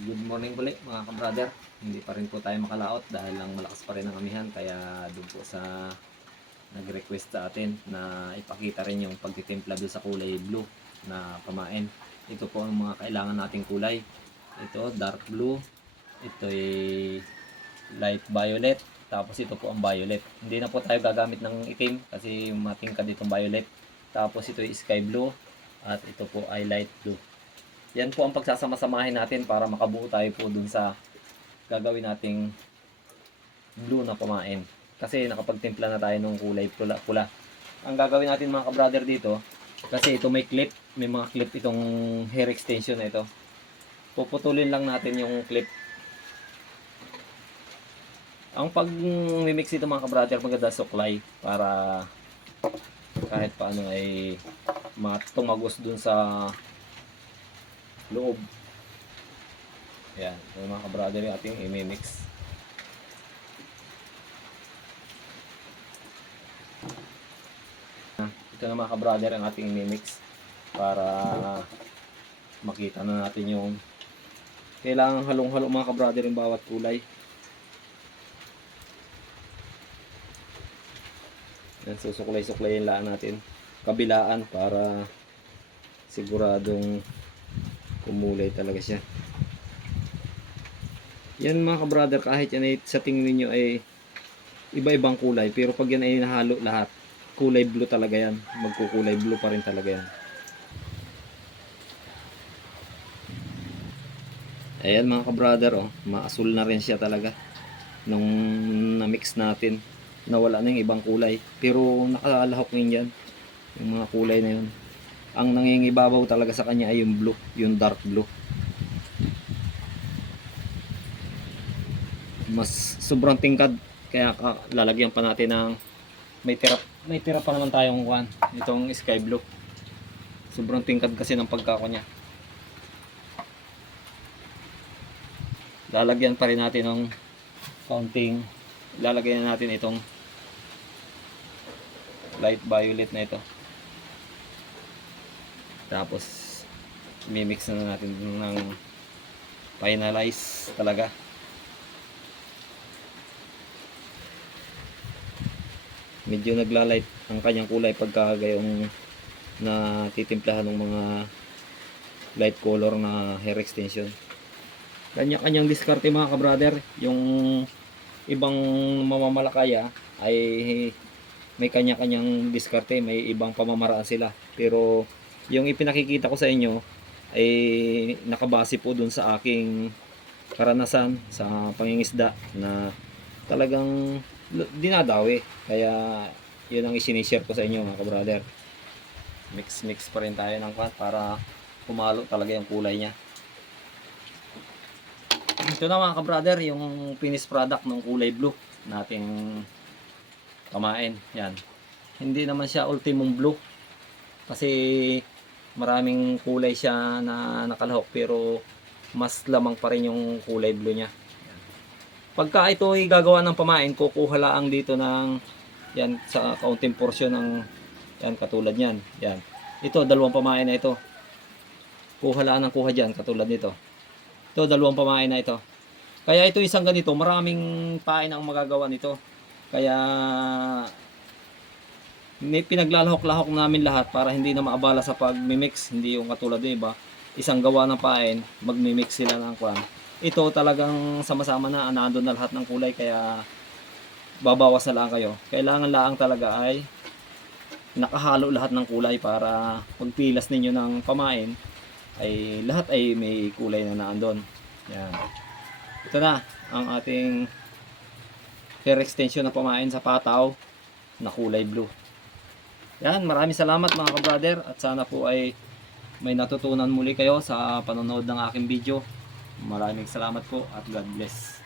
Good morning ulit mga ka-brother. Hindi pa rin po tayo makalaot dahil lang malakas pa rin ang amihan. Kaya doon po sa nag-request sa atin na ipakita rin yung pagtitimpla doon sa kulay blue na pamain. Ito po ang mga kailangan nating kulay. Ito dark blue. Ito ay light violet. Tapos ito po ang violet. Hindi na po tayo gagamit ng itim kasi matingkad itong violet. Tapos ito ay sky blue. At ito po ay light blue. Yan po ang pagsasama-samahin natin para makabuo tayo po dun sa gagawin nating blue na pamain. Kasi nakapagtimpla na tayo ng kulay pula. Ang gagawin natin mga ka-brother dito, kasi ito may clip, may mga clip itong hair extension na ito. Puputulin lang natin yung clip. Ang pag-mix ito mga ka-brother, maganda suklay para kahit paano ay tumagos dun sa loob. Yan, yung mga ka-brother yung ating i-mix. Ito na mga ka-brother ang ating i-mix para makita na natin yung kailangan halong-halo mga ka-brother yung bawat kulay. Yan, susuklay-suklayin lang natin kabilaan para siguradong kumulay talaga siya. Yan mga ka-brother, kahit yan ay sa tingin niyo ay iba-ibang kulay, pero pag yan ay nahalo lahat, kulay blue talaga yan. Magkukulay blue pa rin talaga yan. Ayan mga ka-brother, oh, maasul na rin siya talaga nung na-mix natin. Nawala na yung ibang kulay, pero nakalahok yun yan, yung mga kulay na yun. Ang nangingibabaw talaga sa kanya ay yung blue, yung dark blue. Mas sobrang tingkad, kaya lalagyan pa natin ng may tira pa naman tayong kuan, itong sky blue. Sobrang tingkad kasi ng pagkako niya. Lalagyan pa rin natin ng kaunting, lalagyan natin itong light violet na ito. Tapos mimix na natin ng finalize talaga. Medyo naglalight ang kanyang kulay pagka gayong na titimplahan ng mga light color na hair extension. Kanya-kanyang diskarte mga ka-brother. Yung ibang mamamalakaya ay may kanya-kanyang diskarte, may ibang pamamaraan sila. Pero yung ipinakikita ko sa inyo ay nakabase po dun sa aking karanasan sa pangingisda na talagang dinadawi. Kaya yun ang isinishare ko sa inyo mga ka-brother. Mix pa rin tayo ng kwan para kumalo talaga yung kulay niya. Ito na mga ka-brother, yung finished product ng kulay blue nating kamain. Yan. Hindi naman siya ultimum blue kasi maraming kulay siya na nakalahok, pero mas lamang pa rin yung kulay blue niya. Pagka ito ay gagawa ng pamain, kukuha lang dito ng yan sa kaunting porsyon ng yan katulad niyan. Yan. Ito dalawang pamain na ito. Kuha lang ng kuha diyan katulad nito. Ito dalawang pamain na ito. Kaya ito isang ganito, maraming pain ang magagawa nito. Kaya pinaglalahok-lahok namin lahat para hindi na maabala sa pag-mix. Hindi yung katulad ng iba, isang gawa ng pain, mag-mix sila ng kwan. Ito talagang sama-sama na, nandun na lahat ng kulay, kaya babawas na lang kayo. Kailangan lang talaga ay nakahalo lahat ng kulay para pagpilas ninyo ng pamain ay lahat ay may kulay na naandun. Yan. Ito na ang ating hair extension na pamain sa pataw na kulay blue. Yan, maraming salamat mga ka-brother, at sana po ay may natutunan muli kayo sa panonood ng aking video. Maraming salamat po at God bless.